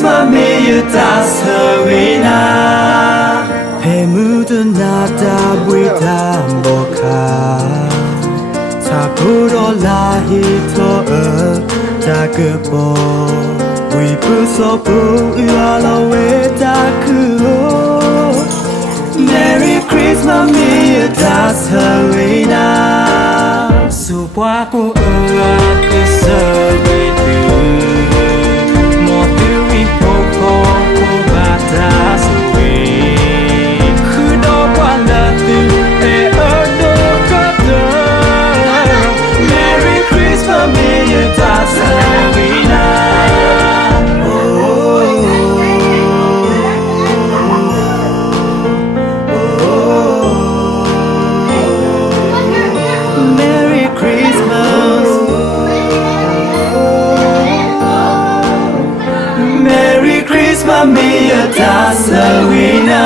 Christmas me das Harina Pemudu nada buita boka Tapuro lahito takubo Wipusopu yalawe takuo Merry Christmas me das Harina Supaku aku segitu Mia Tasawina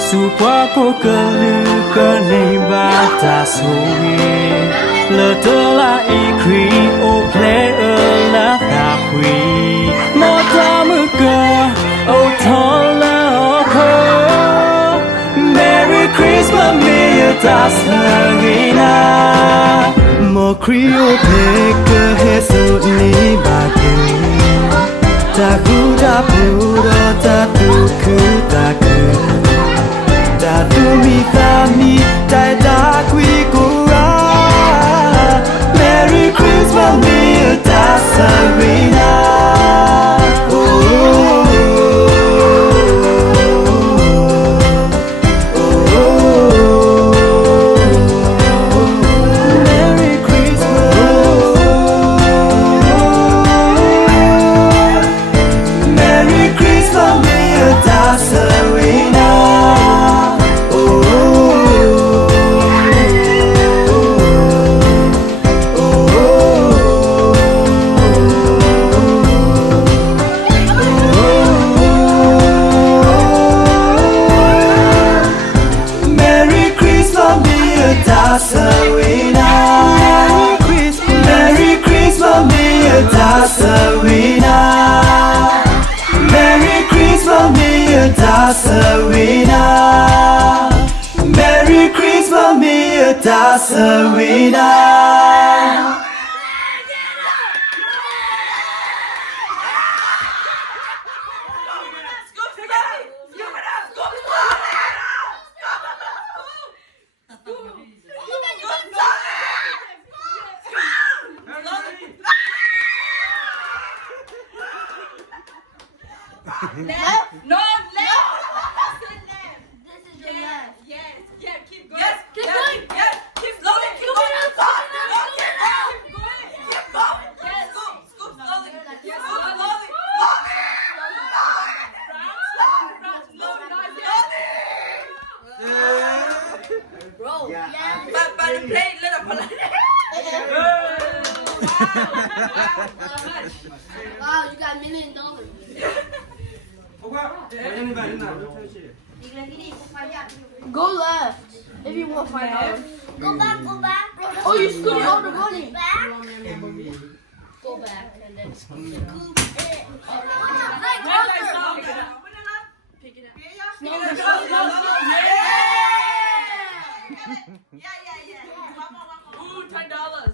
Supaku kene batasui Letela ikri o play la takwi Motamuka o tola oko Merry Christmas Mia Tasawina Mokrio peke hesu ni bagi Takuda puro takuku taku Tatu mitami tai takwi kura Merry Christmas me tasarina Merry Christmas, Mia Tasawina. Merry Christmas, Mia Tasawina. Merry Christmas, Mia Tasawina. Left? No, left. This is your left. Yes. Yeah, keep going. Yes, keep going. Yes, keep slowly. Keep going. Keep going. Keep going. Keep going. Yes. Scoop slowly. Scoop slowly. Bro. But the plate let up. Wow, you got $1 million. Go left if you want $5. Go back. Oh, you scooted all the money. Back. Go back and then scoot it. Pick it up. No, Yeah. Come on. Ooh, $10.